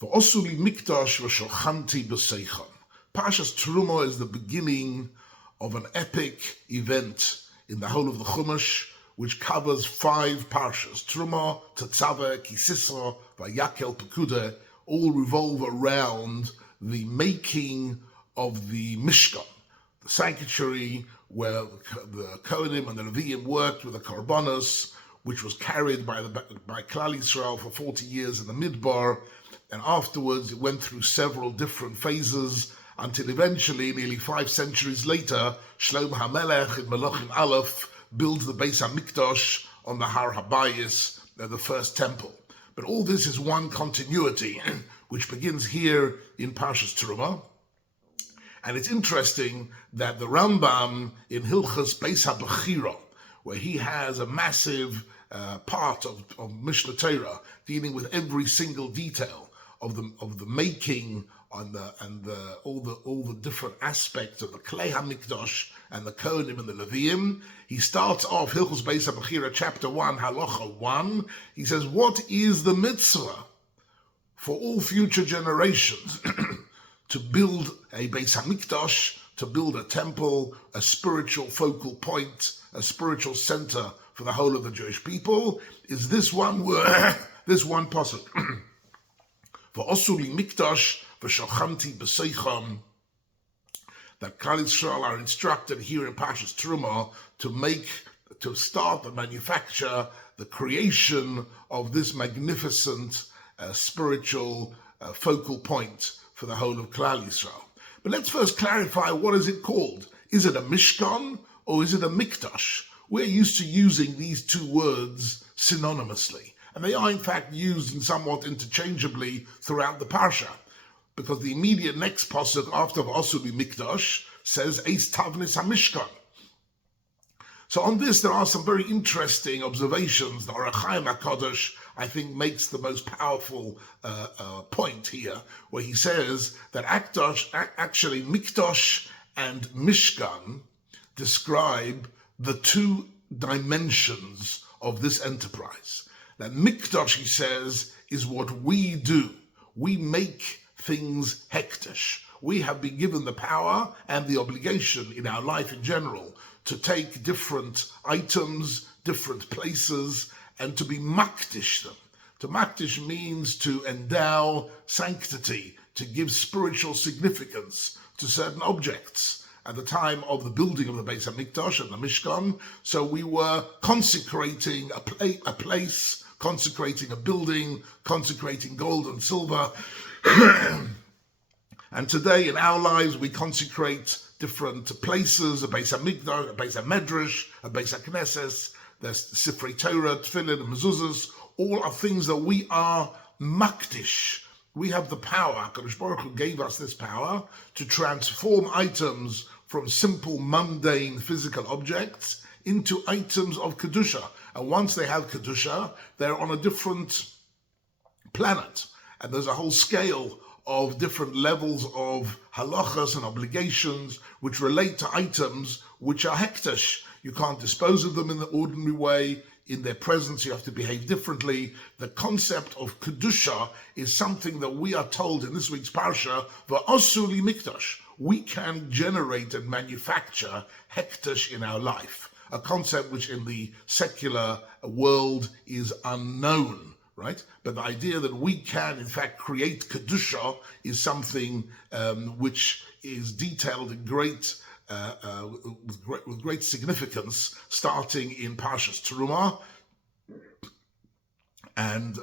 V'osuli mikdash v'shochanti b'seichon. Parshas Terumah is the beginning of an epic event in the whole of the Chumash, which covers 5 parshas. Terumah, Tetzaveh, Kisisra, Vayakel, Pekudah, all revolve around the making of the Mishkan, the sanctuary where the Kohanim and the Leviim worked with the Korbanos, which was carried by Klal Yisrael for 40 years in the Midbar, and afterwards it went through several different phases until eventually, nearly 5 centuries later, Shlomo HaMelech in Melachim Aleph builds the Beis HaMikdash on the Har HaBayis, the first temple. But all this is one continuity, which begins here in Parshas Terumah. And it's interesting that the Rambam in Hilchas Beis HaBechira, where he has a massive part of Mishnah Torah dealing with every single detail of the making and all the different aspects of the Klei HaMikdash and the Kohanim and the Leviim. He starts off Hilchos Beis HaBechira, chapter 1, halacha 1. He says, what is the mitzvah for all future generations? To build a Beis HaMikdash, to build a temple, a spiritual focal point, a spiritual center for the whole of the Jewish people, is this one word, this one pasuk. V'osuli mikdash v'shochanti b'seicham, that Klal Yisrael are instructed here in Parshas Terumah to start the manufacture, the creation of this magnificent spiritual focal point for the whole of Klal Yisrael. But let's first clarify, what is it called? Is it a Mishkan or is it a Mikdash? We're used to using these two words synonymously, and they are in fact used in somewhat interchangeably throughout the Parsha, because the immediate next pasuk after V'osuli Mikdash says Eis Tavnis HaMishkan. So on this there are some very interesting observations. The Orach Chaim HaKadosh, I think, makes the most powerful point here, where he says that actually Mikdash and Mishkan describe the 2 dimensions of this enterprise. That Mikdash, he says, is what we do. We make things hektish. We have been given the power and the obligation in our life in general to take different items, different places, and to be makdish them. To makdish means to endow sanctity, to give spiritual significance to certain objects. At the time of the building of the Beis HaMikdash and the Mishkan, so we were consecrating a place, consecrating a building, consecrating gold and silver. And today in our lives we consecrate different places, a Beis HaMikdash, a Beis HaMedrash, a Beis HaKnesses, there's Sifrei Torah, Tefillin, and Mezuzahs. All are things that we are makdish. We have the power, HaKadosh Baruch Hu gave us this power to transform items from simple, mundane, physical objects into items of Kedusha. And once they have Kedusha, they're on a different planet. And there's a whole scale of different levels of halachas and obligations which relate to items which are hektish. You can't dispose of them in the ordinary way. In their presence, you have to behave differently. The concept of Kedusha is something that we are told in this week's Parsha, V'osuli Mikdash. We can generate and manufacture hektish in our life, a concept which in the secular world is unknown, right? But the idea that we can, in fact, create Kedusha is something which is detailed in with great significance, starting in Parshas Terumah, and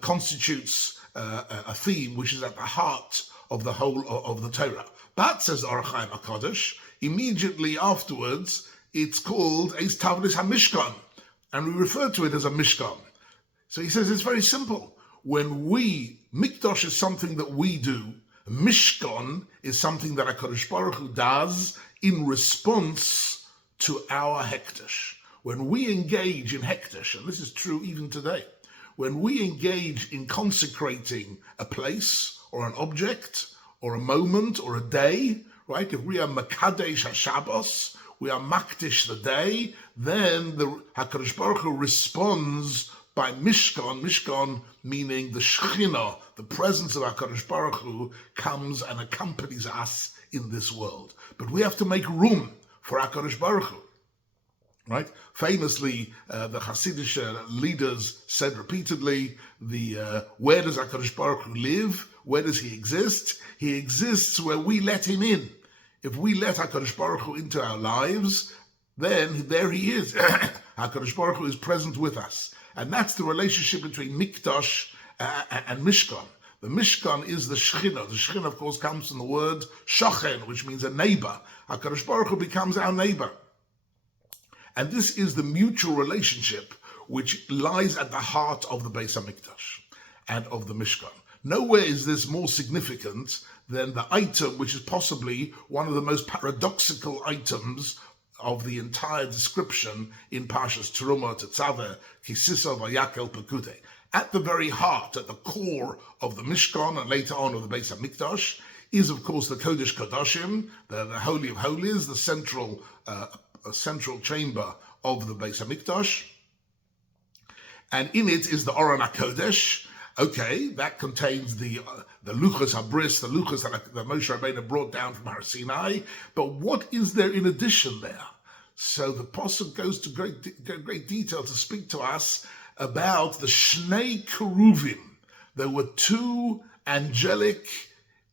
constitutes a theme which is at the heart of the whole of the Torah. But, says the Orach Chaim HaKadosh, immediately afterwards, it's called Eis Tavnis HaMishkan, and we refer to it as a Mishkan. So he says it's very simple. When Mikdash is something that we do, Mishkan is something that HaKadosh Baruch Hu does in response to our hektish. When we engage in hektish, and this is true even today, when we engage in consecrating a place or an object or a moment or a day, right? If we are Makadesh HaShabbos, we are Makdish the day, then the HaKadosh Baruch Hu responds by Mishkan, Mishkan meaning the Shekhinah, the presence of HaKadosh Baruch Hu, comes and accompanies us in this world. But we have to make room for HaKadosh Baruch Hu. Right? Famously, the Hasidic leaders said repeatedly, where does HaKadosh Baruch Hu live? Where does he exist? He exists where we let him in. If we let HaKadosh Baruch Hu into our lives, then there he is. HaKadosh Baruch Hu is present with us. And that's the relationship between Mikdash and Mishkan. The Mishkan is the Shekhinah. The Shekhinah, of course, comes from the word Shochen, which means a neighbor. HaKadosh Baruch Hu becomes our neighbor. And this is the mutual relationship which lies at the heart of the Beis HaMikdash and of the Mishkan. Nowhere is this more significant than the item which is possibly one of the most paradoxical items of the entire description in Parshas Terumah, Tetzaveh, Kisisa, Vayakel, Pekute. At the very heart, at the core of the Mishkan and later on of the Beis HaMikdash is, of course, the Kodesh Kodashim, the Holy of Holies, the central chamber of the Beis HaMikdash. And in it is the Aron HaKodesh. Okay, that contains the Luchos HaBris, the Luchos that Moshe Rabbeinu brought down from Har Sinai. But what is there in addition there? So the Pasuk goes to great detail to speak to us about the Shnei Keruvim. There were two angelic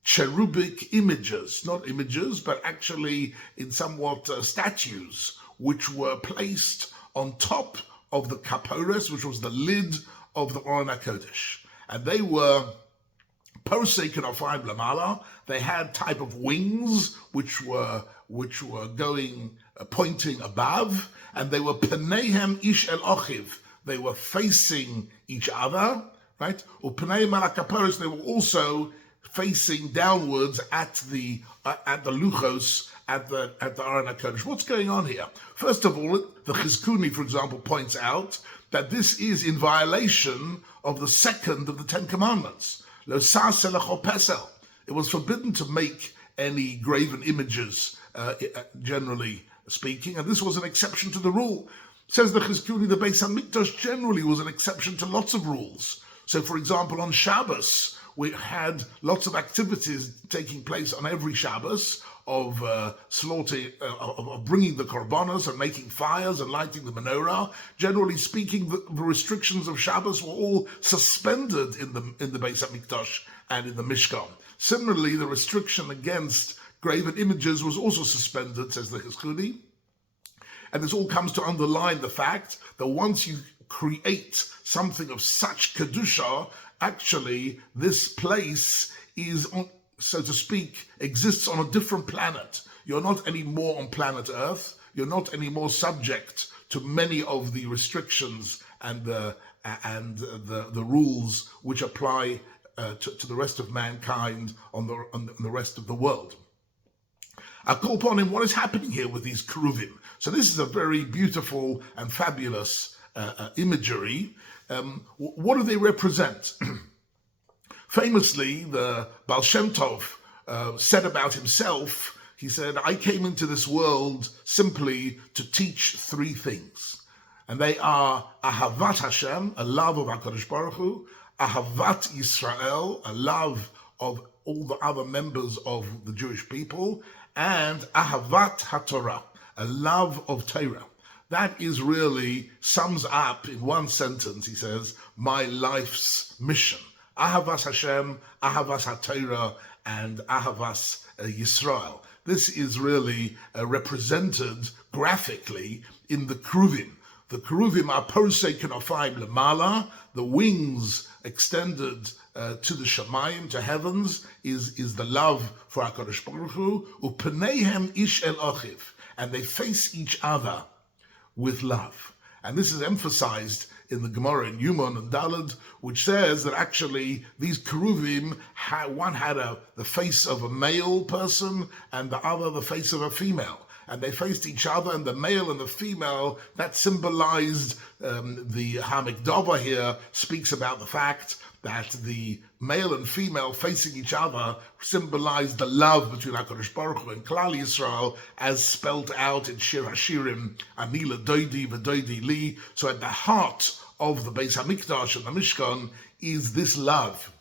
cherubic images, not images, but actually in somewhat statues, which were placed on top of the Kapores, which was the lid of the Aron HaKodesh. And they were Posei Kenofayim Lamala. They had type of wings which were going pointing above, and they were Peneihem Ish El Ochiv. They were facing each other, right? Or Peneihem Al HaKaporos. They were also facing downwards at the Luchos at the Aron HaKodesh. What's going on here? First of all, the Chizkuni, for example, points out that this is in violation of the second of the Ten Commandments. Lo sa'aseh lecho pesel. It was forbidden to make any graven images, generally speaking, and this was an exception to the rule. Says the Chizkuni, the Beis HaMikdash generally was an exception to lots of rules. So, for example, on Shabbos, we had lots of activities taking place on every Shabbos of slaughtering, of bringing the korbanos and making fires and lighting the menorah. Generally speaking, the restrictions of Shabbos were all suspended in the Beis HaMikdash and in the Mishkan. Similarly, the restriction against graven images was also suspended, says the Chizkuni. And this all comes to underline the fact that once you create something of such kedusha, actually this place is, so to speak, exists on a different planet. You're not anymore on planet Earth. You're not anymore subject to many of the restrictions and the rules which apply to the rest of mankind on the rest of the world. I call upon him, what is happening here with these keruvim? So this is a very beautiful and fabulous imagery. What do they represent? Famously, the Baal Shem Tov said about himself, he said, I came into this world simply to teach three things. And they are Ahavat Hashem, a love of HaKadosh Baruch Hu, Ahavat Yisrael, a love of all the other members of the Jewish people, and Ahavat HaTorah, a love of Torah. That is really sums up in one sentence, he says, my life's mission. Ahavas Hashem, Ahavas HaTorah, and Ahavas Yisrael. This is really represented graphically in the Keruvim. The Keruvim are Posei Kenofayim Lamala, the wings extended to the Shamayim, to heavens, is the love for HaKadosh Baruch Hu, U'peneihem Ish El Ochiv, and they face each other with love. And this is emphasized in the Gemara in Yumon and Daled, which says that actually these Keruvim, one had the face of a male person and the other the face of a female. And they faced each other, and the male and the female, that symbolized the Hamikdava here speaks about the fact that the male and female facing each other symbolized the love between HaKadosh Baruch Hu and Klal Yisrael, as spelled out in Shir HaShirim, Ani L'Doidi V'Doidi Li. So at the heart of the Beis HaMikdash and the Mishkan is this love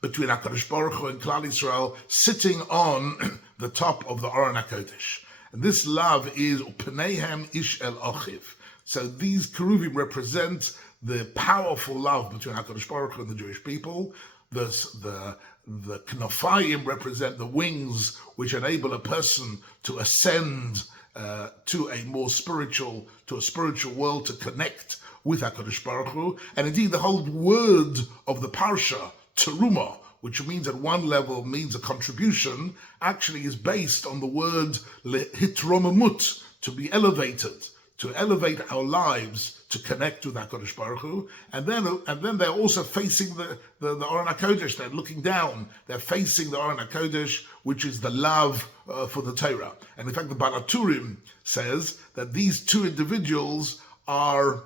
between HaKadosh Baruch Hu and Klal Yisrael sitting on the top of the Aron HaKodesh. And this love is U'pneihem ish el achiv. So these keruvim represent the powerful love between HaKadosh Baruch Hu and the Jewish people. The knofayim represent the wings which enable a person to ascend to a spiritual world, to connect with HaKadosh Baruch Hu. And indeed, the whole word of the parsha, Terumah, which means at one level means a contribution, actually is based on the word hitromamut, to be elevated, to elevate our lives to connect with HaKadosh Baruch Hu. And then they're also facing the Aron HaKodesh. They're looking down. They're facing the Aron HaKodesh, which is the love for the Torah. And in fact, the Baal HaTurim says that these two individuals are,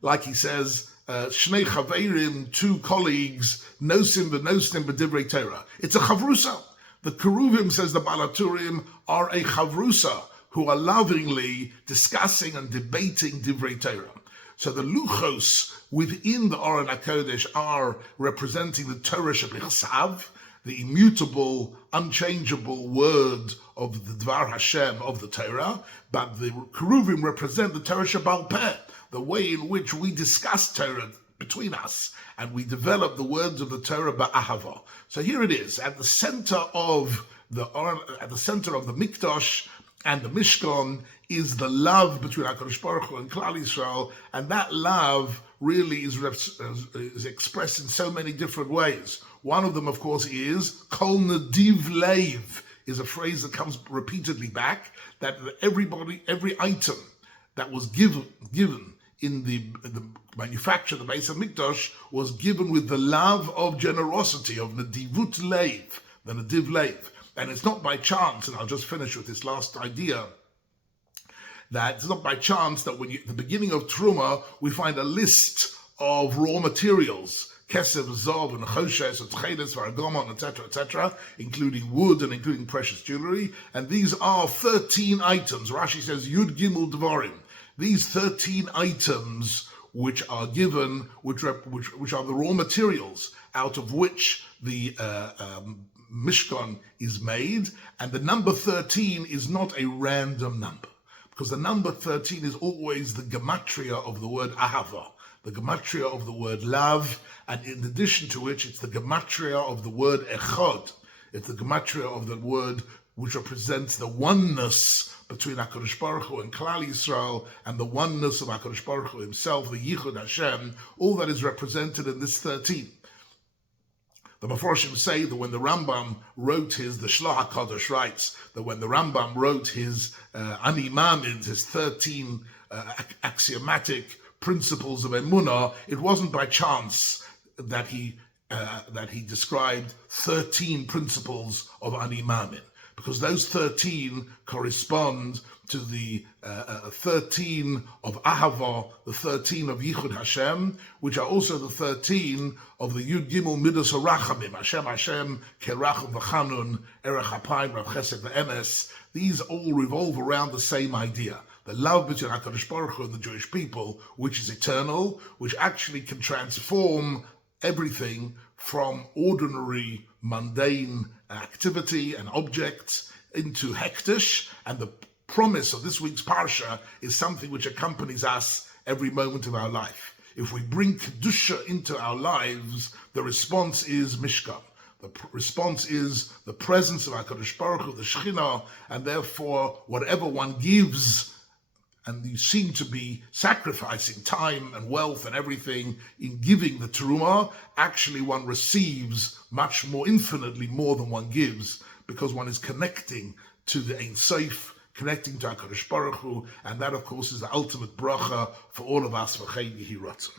like he says, Shnei Chaveirim, two colleagues, nosim v'nosim b'divrei Torah. It's a chavrusa. The keruvim, says the Baal HaTurim, are a chavrusa, who are lovingly discussing and debating divrei Torah. So the luchos within the Aron HaKodesh are representing the Torah shebichsav, the immutable, unchangeable word of the Dvar Hashem, of the Torah, but the keruvim represent the Torah shebal peh, the way in which we discuss Torah between us, and we develop the words of the Torah ba'ahava. So here it is, at the center of the Mikdash and the Mishkan is the love between HaKadosh Baruch Hu and Klal Yisrael, and that love really is expressed in so many different ways. One of them, of course, is Kol Nadiv Leiv, is a phrase that comes repeatedly back, that every item that was given in the manufacture of the Beis HaMikdash was given with the love of generosity, of Nadivut Leiv, the Nadiv Leiv. And it's not by chance, and I'll just finish with this last idea, that it's not by chance that at the beginning of Terumah, we find a list of raw materials, kesef, zov, and choshes, and tcheles, vargamon, etc., including wood and including precious jewelry. And these are 13 items. Rashi says, Yud Gimel Dvarim. These 13 items which are given, which are the raw materials out of which the Mishkan is made, and the number 13 is not a random number, because the number 13 is always the gematria of the word ahava, the gematria of the word love, and in addition to which it's the gematria of the word echad. It's the gematria of the word which represents the oneness between HaKadosh Baruch Hu and Klal Yisrael, and the oneness of HaKadosh Baruch Hu himself, the Yichud Hashem. All that is represented in this 13. The Meforshim say that when the Rambam wrote the Shloach HaKadosh writes that when the Rambam wrote his Ani Ma'amid, his 13 axiomatic principles of Emunah, it wasn't by chance that he described 13 principles of Ani Ma'amid, because those 13 correspond to the 13 of Ahava, the 13 of Yichud Hashem, which are also the 13 of the Yud Gimel Midas HaRachamim, Hashem, Kerachim V'Chanun, Erech HaPayim, Rav Chesed V'Emes. These all revolve around the same idea. The love between HaKadosh Baruch Hu and the Jewish people, which is eternal, which actually can transform everything from ordinary, mundane activity and objects into hektish, and the promise of this week's parsha is something which accompanies us every moment of our life. If we bring kedusha into our lives, the response is Mishkan. The response is the presence of HaKadosh Baruch Hu, the Shekhinah, and therefore whatever one gives, and you seem to be sacrificing time and wealth and everything in giving the Terumah, actually one receives much more, infinitely more than one gives, because one is connecting to the Ein Sof, connecting to HaKadosh Baruch Hu, and that of course is the ultimate bracha for all of us. V'chein yehi ratzon.